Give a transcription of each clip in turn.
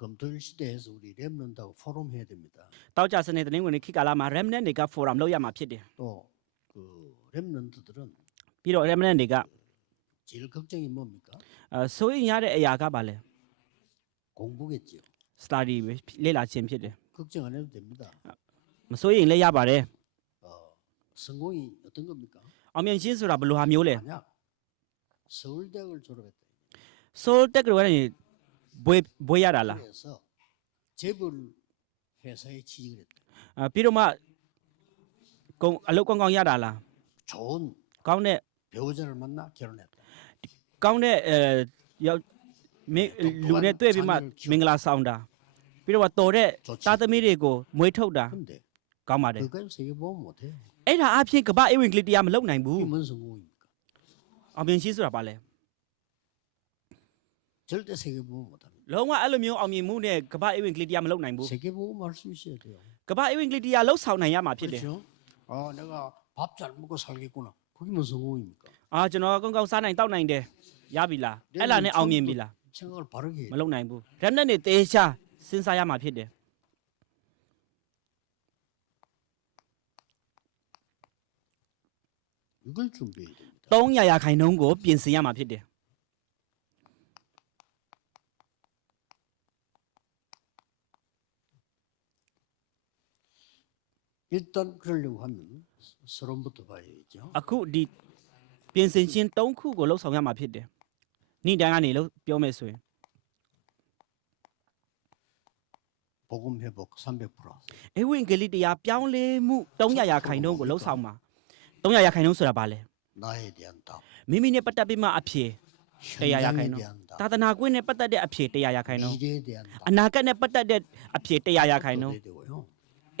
검토일 시대에서 우리 랩런트하고 포럼 해야 됩니다. တောက်ကြစနေတင်းဝင်ခိကာလာမှာ remnant တွေက forum လုပ်ရမှာဖြစ်တယ် 또 그 랩런트들은 ပြီးတော့ remnant တွေက 제일 걱정이 뭡니까? အဲဆိုရင်ရတဲ့အရာကပါလဲ 공부겠지요. study ပဲလေ့လာခြင်းဖြစ်တယ် 걱정 안 해도 됩니다. မဆိုရင်လည်းရပါတယ် 어, 성공이 어떤 겁니까? အောင်မြင်ခြင်းဆိုတာဘယ်လိုဟာမျိုးလဲ 만약 서울대학을 졸업했다. ဆိုတက်ကရိုကနေ ဘွေဘွေရတာလား 그래서 재벌 회사에 취직을 했다. အဲပြီးတော့မှကုံအလုပ်ကောင်းကောင်းရတာလား 좋은 ကောင်းတဲ့ 배우자를 만나 결혼했다. ကောင်းတဲ့အဲရောက်မင်းလူနဲ့တွေ့ပြီးမှမင်္ဂလာဆောင်တာပြီးတော့မှတော်တဲ့သားသမီးတွေကိုမွေးထုတ်တာ 근데 ကောင်းပါတယ် 그까지 세계 보험 못해요. အဲ့ဒါအဖြစ်ကပ္ပအေဝင်ကလေးတရားမလုပ်နိုင်ဘူး 이게 뭔 성공입니까? အောင်မြင်ခြင်းဆိုတာပါလဲ 절대 세계 보험 못합니다. 니 다. လုံးဝအဲ့လိုမျိုးအောင်မြင်မှုနဲ့ကပ္ပအေဝင်ကလေးတရားမလုပ်နိုင်ဘူး 세계 보험 할 수 있어야 돼요. ကပ္ပအေဝင်ကလေးတရားလှုပ်ဆောင်နိုင်ရမှာဖြစ်တယ် 그렇죠? 아, 내가 밥 잘 먹고 살겠구나. 그게 뭔 성공입니까? အာကျွန်တော်ကောင်းကောင်းစားနိုင်တောက်နိုင်တယ်ရပြီလားအဲ့လားနဲ့အောင်မြင်ပြီလား 생각을 바르게 해야 မလုပ်နိုင်ဘူးရက်နဲ့နေသေးချာစဉ်းစားရမှာဖြစ်တယ် 이걸 준비해야 됩니다. 300ရာခိုင်နှုန်းကိုပြင်ဆင်ရမှာဖြစ်တယ် 일단 그러려고 하면 서론부터 봐야죠. အခုဒီပြင်ဆင်ခြင်း3ခုကိုလှုပ်ဆောင်ရမှာဖြစ်တယ်နေ့တိုင်းကနေလို့ပြောမယ်ဆိုရင် 복음 회복 300%. အေဝင်ကလေးတရားပြောင်းလဲမှု300ရာခိုင်နှုန်းကိုလှုပ်ဆောင်မှာ300ရာခိုင်နှုန်းဆိုတာဘာလဲ 나에 대한 답. မိမိနဲ့ပတ်သက်ပြီးမှအဖြေ တရားရ 현장에 ခိုင်နှုန်း 대한 답. သာသနာကွင်းနဲ့ပတ်သက်တဲ့အဖြေ100ရာခိုင်နှုန်း 미래에 대한 답. အနာဂတ်နဲ့ပတ်သက်တဲ့အဖြေ100ရာခိုင်နှုန်း 얻어야 되고요. အ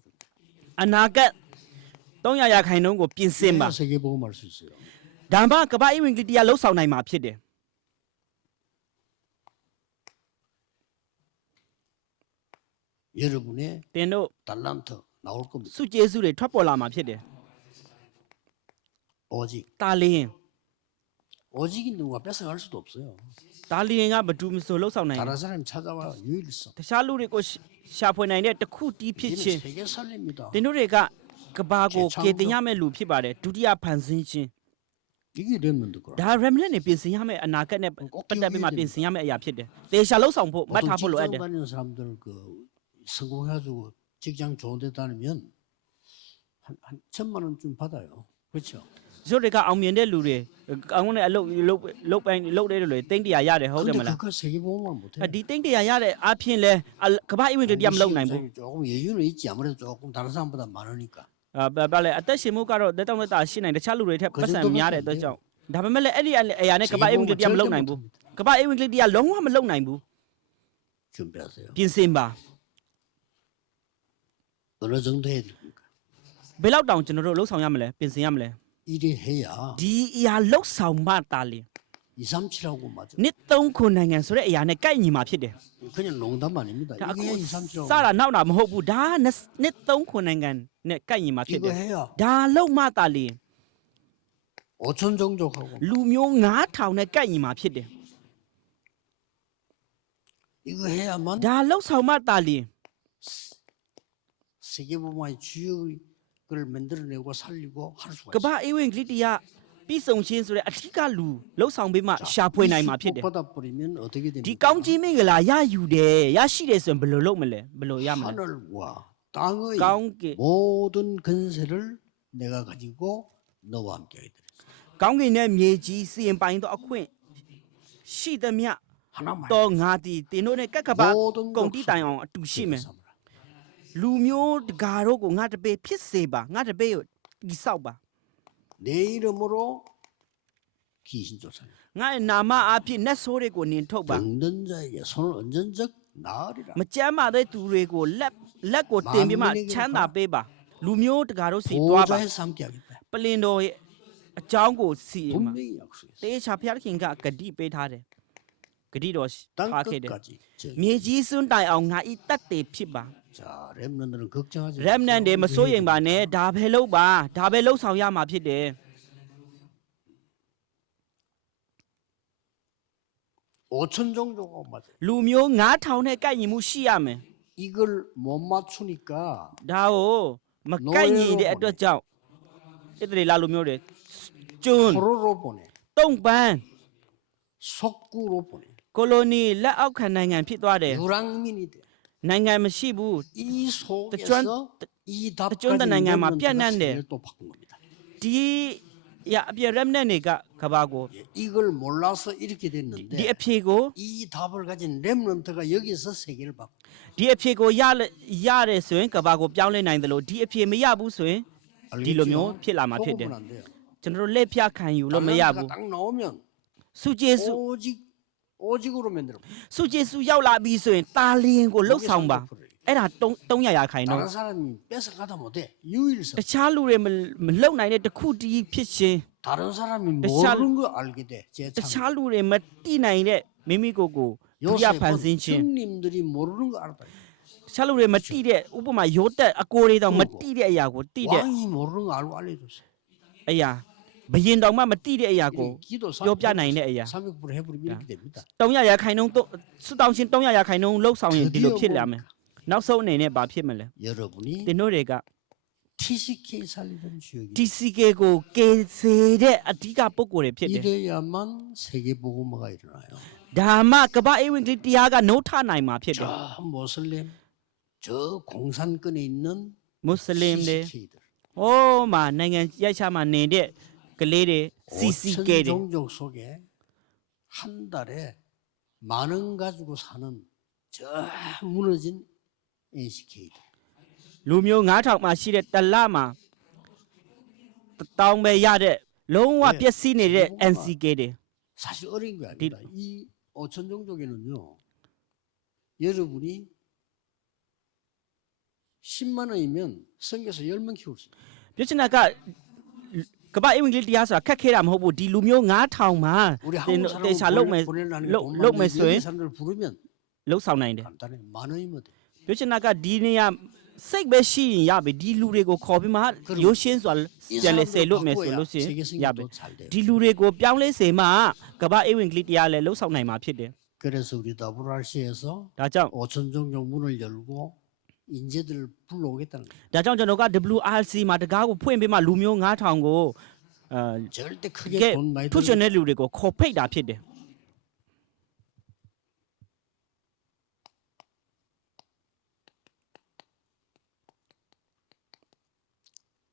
အနာဂတ်300ရာခိုင်နှုန်းကိုပြင်ဆင်ပါ 세계 복음 할수 있어요. ဒါမှကပ္ပအိဝင်ကလတရားလှုပ်ဆောင်နိုင်မှာဖြစ်တယ် 여러분의 တင်တို့ 달란트 나올 겁니다. စုကျေးစုတွေထွက်ပေါ်လာမှာဖြစ်တယ် 오직 တာလင်း 오직이 누가 뺏어갈 수도 없어요. တာလင်းကဘဒူးမဆိုလှုပ်ဆောင်နိုင်ဘူး 다른 사람이 찾아와 유일성. တခြားလူတွေကိုရှာဖွေနိုင်တဲ့တစ်ခုတီးဖြစ် 이는 ခြင်း 세계 살립니다. တင်တို့တွေကကဘာကိုကေတင်ရမယ့်လူဖြစ်ပါတယ်ဒုတိယဖန်ဆင်းခြင်း 이게 렘넌트 거라. ဒါ remnant နဲ့ပြင်ဆင်ရမယ့်အနာဂတ်နဲ့ပတ်သက်ပြီးမှပြင်ဆင်ရမယ့်အရာဖြစ်တယ်တေရှာလှုပ်ဆောင်ဖို့မှတ် 보통 ထားဖို့လိုအပ်တယ် 직장 다니는 사람들 그 성공해가지고 직장 좋은 데 다니면 한, 한 천만 원쯤 받아요. 그렇죠? ဇိုတွေကအောင်မြင်တဲ့လူတွေကောင်းတဲ့အလုပ်လုပ်လုပ်ပိုင်းလုပ်တဲ့လူတွေတိန့်တရာရတယ်ဟုတ်တယ်မ 근데 လား 그거 세계 보험을 못해. အဒီတိန့်တရာရတဲ့အဖြစ်လဲအလကဘာအိဝင်ကတရားမလုပ်နိုင်ဘူး 조금 여유는 있지 아무래도 조금 다른 사람보다 많으니까. အာဘာဘာလဲအသက်ရှင်မှုကတော့တက်တောင့်တက်တာရှိနိုင်တခြားလူတွေထက်ပတ်စံများတဲ့အတွက်ကြောင့်ဒါပေမဲ့လည်းအဲ့ဒီအရာနဲ့ကဘာအိဝင်ကတရားမလုပ်နိုင်ဘူးကဘာအိဝင်ကတရားလုံးဝမလုပ်နိုင်ဘူး 준비하세요. ပြင်ဆင်ပါ 어느 정도 해야 됩니까? ဘယ်လောက်တောင်ကျွန်တော်တို့လှုပ်ဆောင်ရမလဲပြင်ဆင်ရမလဲ 이래 해야 ဒီအရာလှုပ်ဆောင်မှတာလင် 2, 3, 7하고 맞아. နှစ်သုံးခုနိုင်ငံဆိုတဲ့အရာနဲ့ကိုက်ညီမှာဖြစ်တယ် 그냥 농담 아닙니다. ဒါအခု 이게 2, 3, 7하고 စတာနောက်တာမဟုတ်ဘူးဒါကနှစ်နှစ်သုံးခုနိုင်ငံနဲ့ကိုက်ညီမှာဖြစ်တ 이거 ယ် 해야 ဒါလှုပ်မှတာလင် 5천 종족하고 လူမျိုး9000နဲ့ကိုက်ညီမှာဖြစ်တယ် 이거 해야만 ဒါလှုပ်ဆောင်မှတာလင် 세계보험의 주 역을 만들어내고 살리고 할 수가 ကမ္ဘာအေးဝင်ဂလိတရပြီးဆုံးချင်းဆိုတဲ့အထက်ကလူလှုပ်ဆောင်ပေးမှရှာဖွေနိုင်မှာဖြစ်တယ် 받아 버리면 어떻게 ဒီ 됩니까? ကောင်းကြီးမင်္ဂလာရယူတယ်ရရှိတယ်ဆိုရင်ဘယ်လိုလုပ်မလဲဘယ်လိုရမလဲ 하늘과 땅의 ကောင်းကင် 모든 건세를 내가 가지고 너와 함께 하게 되겠어. ကောင်းကင်နဲ့မြေကြီးစီရင်ပိုင်တော့အခွင့်ရှိသမျှ 하나만 တော့ငါတီတင်တို့နဲ့ကက်ကပ်ပါ 모든 ကုန်တိတိုင်အောင်အတူရှိမယ် 삼으라. လူမျိုးတကာတို့ကိုငါတပေဖြစ်စေပါငါတပေကိုတိဆောက်ပါ 내 이름으로 귀신 쫓아내. ငါရဲ့နာမအဖြစ်နတ်ဆိုးတွေကိုနင်ထုတ်ပါ 병든 자에게 손을 언전적 나으리라. မကြမ်းမာတဲ့သူတွေကိုလက်လက်ကိုတင်ပြီးမှချမ်းသာပေးပါလူမျိုးတကာတို့စီသွားပါ 보좌에서 함께 하겠다. ပလင်တော်ရဲ့အကြောင်းကိုစီရင်မှာ 분명히 약속했어요. တေချာဖျားခင်ကဂတိပေးထားတယ်ဂတိတော် 땅 ထားခဲ့တယ် 끝까지. 저- မြေကြီးစွန်းတိုင်အောင်ငါဤတတ်တယ်ဖြစ်ပါ 자, 렘넌트는 걱정하지 ရက်မနန်တွေမစိုးရင်ပါနဲ့ဒါပဲလုပ်ပါဒါပဲလုပ်ဆောင်ရမှာဖြစ်တယ် 5천 종족하고 맞아. လူမျိုး9000နဲ့ကိုက်ညီမှုရှိရမယ် 이걸 못 맞추니까 ဒါကိုမကိုက်ညီတဲ့အတွက်ကြောင့်ဣသရေလလူမျိုးတွေကျွန်း 포로로 보내. တုံ့ပန်း 속구로 보내. ကိုလိုနီလက်အောက်ခံနိုင်ငံဖြစ်သွားတယ် 유랑민이 돼. နိုင်ငံမရှိဘူး 이 속에서 전- 이 전 답까지နိုင်ငံမှာ 렘넌트가 ပြန့်နှံ့တယ် 세계를 또 바꾼 겁니다. ဒီရအပြည့်ရက်မနန်တွေကကဘာကို 예, 이걸 몰라서 이렇게 ဒီ 됐는데 အဖြေကို 이 답을 가진 렘넌트가 여기서 세계를 바꾼 ဒီအဖြေကိုရလရတယ်ဆိုရင်ကဘာကိုပြောင်းလဲနိုင်တယ်လို့ဒီအဖြေမရဘူးဆိုရင် ဒီလိုမျိုးဖြစ်လာမှာဖြစ်တယ် 속으면 안 돼요. ကျွန်တော်တို့လက်ဖြတ်ခံယူလို့မရ 달란트가 ဘူး 딱 나오면 စုကျေစု 오직 오직으로 만들어. စုကျေစုရောက်လာပြီဆိုရင်တာလီရင်ကိုလှုပ်ဆောင်ပါအဲ့ဒါ300ရာခိုင်နှုန်း 다른 사람이 뺏어가다 못해 유일성. တခြားလူတွေမမလှုပ်နိုင်တဲ့တစ်ခုတည်းဖြစ်ခြင်း 다른 사람이 자- 모르는 거 알게 돼. 제 တခြားလူတွေမတိနိုင်တဲ့မိမိကိုယ်ကိုဒုတိယဖန်ဆင်း 요셉은 ခြင်း 형님들이 모르는 거 알았다. တခြားလူတွေမတိတဲ့ဥပမာရိုးတက်အကိုတွေတော့မတိတဲ့အရာကိုတိတဲ့ 왕이 모르는 거 알고 알려줬어요. အရာ ဘယင်တော်မှမတိတဲ့အရာကို 이 기도 ပြောပြနိုင်တဲ့အရာ 300% 해버리면 이렇게 됩니다. 300ရာခိုင်နှုန်းစွတောင်းချင်း300ရာခိုင်နှုန်းလှုပ်ဆောင်ရင်ဒီလိုဖြစ်လာမယ်နောက်ဆုံးအနေနဲ့ဘာဖြစ်မလဲ 여러분이 သင်တို့တွေက TCK 살리는 주역이 TCK ကိုကေစေတဲ့အဓိကပုံကိုယ်တွေဖြစ်တယ် 이래야만 세계 복음화가 일어나요. ဒါမှကပ္ပအေဝံဂေလိတရားကနှုတ်ထနိုင်မှာဖြစ်တယ် 저 모슬렘 저 공산권에 있는 မွတ်စလင်တွေ TCK들 ဟိုးမှာနိုင်ငံရိုက်ချမှာနေတဲ့ ကလေးတွေ CCK 오천 တွေ 종족 속에 한 달에 만 원 가지고 사는 저 무너진 NCK들 လူမျိုး9000မှာရှိတဲ့တလမှာတတောင်းပဲရတဲ့လုံးဝပျက်စီးနေတဲ့ NCK တွေ 사실 어려운 게 아닙니다. 이 오천 종족에는요 여러분이 10만 원이면 성교사 10명 키울 수 있어요. ပြောချင်တာက ကပ္ပအေဝံဂေလိတရားဆိုတာခက်ခဲတာမဟုတ်ဘူးဒီလူမျိုး9000မှာ 우리 တင် 한국 တေချာလုံ 사람을 မယ် 보내려는 လုံလုံမယ်ဆိုရင် 여기 사람들 부르면 လုံဆောင်နိုင်တယ် 간단해 만 원이면 돼. ပြောချင်တာကဒီနေရာစိတ်ပဲရှိရင်ရပြီဒီလူတွေကိုခေါ်ပြီးမှရိုးရှင်းစွာ 이 ပြန်လဲစေလို့ 사람들 မယ်ဆို 바꿔야 လို့ရှိရင် 세계 ရပြီ 성교도 잘 돼요. ဒီလူတွေကိုပြောင်းလဲစေမှကမ္ဘာအေဝံဂေလိတရားလည်းလှုပ်ဆောင်နိုင်မှာဖြစ်တယ် 그래서 우리 WRC에서 ဒါကြောင့် 오천 종족 문을 열고 인재들을 불러오겠다는 거예요. ဒါကြောင့်ကျွန်တော်က WRC မှာတကားကိုဖွင့်ပြီးမှလူမျိုး9000ကိုအဲ 절대 ကဲ 크게 돈 많이 ထုချွ 들고 န်တဲ့လူတွေကိုခေါ်ဖိတ်တာဖြစ်တယ်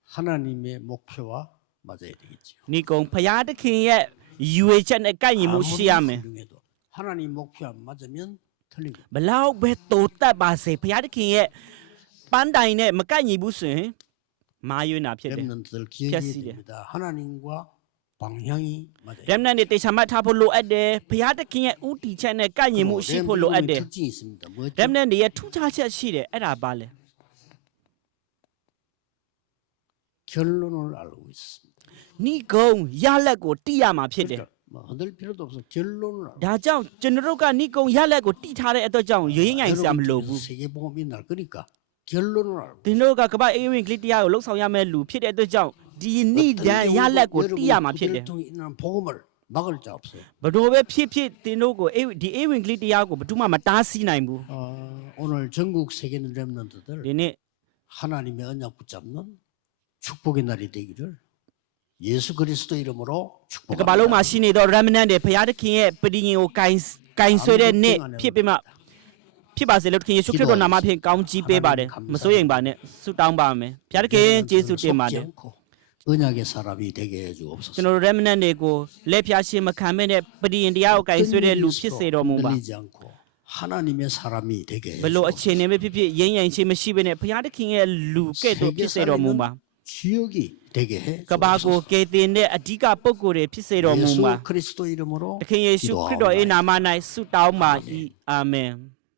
하나님의 목표와 맞아야 되겠죠. နီကုံဖရာသခင်ရဲ့ယူဝေချက်နဲ့ကိုက်ညီမှုရှိရမယ် 훌륭해도 하나님 목표 안 맞으면 틀립니다. ဘလောက်ပဲတိုးတက်ပါစေဖရာသခင်ရဲ့ပန်းတိုင်နဲ့မကိုက်ညီဘူးဆိုရင်မာယွန်းတာဖြစ်တယ် 렘넌트들 기억해야 피하시게. 됩니다. 하나님과 방향이 맞아요. ရမ်နန်တွေတေချာမှတ်ထားဖို့လိုအပ်တယ်ဖရာသခင်ရဲ့ဥတီချက်နဲ့ကိုက်ညီမှုရှိဖို့လိုအပ်တယ် 특징이 있습니다. 뭐죠? ရမ်နန်တွေရဲ့ထူးခြားချက်ရှိတယ်အဲ့ဒါပါလေ 결론을 알고 있습니다. နီကုံရလက်ကိုတိရမှာဖြစ်တယ် 그러니까 뭐 흔들 필요도 없어. 결론을 알고. ဒါကြောင့်ကျွန်တော်တို့ကနီကုံရလက်ကိုတိထားတဲ့အတွက်ကြောင့်ရွေးငိုင်စရာမလိုဘူး 세계 복음이 날 거니까 결론을 알고. သင်တို့ကကမ္ဘာအေးဝင်ကလစ်တရားကိုလှုပ်ဆောင်ရမယ့်လူဖြစ်တဲ့အတွက်ကြောင့်ဒီနိဒန်ရလက်ကိုတိရမှာဖြစ်တယ် 통해 있는 복음을 막을 자 없어요. ဘယ်လိုပဲဖြစ်ဖြစ်သင်တို့ကိုအေးဒီအေးဝင်ကလစ်တရားကိုဘယ်သူမှမတားဆီးနိုင်ဘူး 어, 오늘 전국 세계 있는 렘넌트들 ဒီနေ့ 하나님의 언약 붙잡는 축복의 날이 되기를 예수 그리스도 이름으로 ကမ္ဘာလုံးမှာ 축복합니다. ရှိနေသောရမနန်တွေဘုရားသခင်ရဲ့ပဋိညာဉ်ကိုဂိုင်ဂိုင်ဆွဲတဲ့နေ့ဖြစ်ပြီးမှဖြစ်ပါစေလို့သခင်ယေရှုခရစ်တော်နာမဖြင့်ကောင်းကြီးပေးပါတယ်မစိုးရိမ်ပါနဲ့ဆုတောင်းပါမယ်ဘုရားသခင်ယေရှုတင်ပါတယ် 속지 않고 언약의 사람이 되게 해 ကျွန် 주옵소서. တော်တို့ရမနန်တွေကိုလက်ဖြာရှင်မခံမဲ့တဲ့ပဋိညာဉ်တရားကိုဂိုင်ဆွဲတဲ့လူဖြစ်စေတော်မူပါ 흔들리지 않고 하나님의 사람이 되게 해 ဘယ်လိုအ 주옵소서. ချိန်နဲ့ပဲဖြစ်ဖြစ်ရင်းရင်ချင်းမရှိဘဲနဲ့ဘုရားသခင်ရဲ့လူကဲ့သို့ဖြစ်စေတော်မူပါ 지역이 되게 해 ကဘာကိုကယ်တင်တဲ့အဓိကပုဂ္ဂိုလ်တွေဖြစ်စေတော်မူပါသခင်ယေရှုခရစ်တော်၏နာမ၌ဆုတောင်းပါ၏အာမင်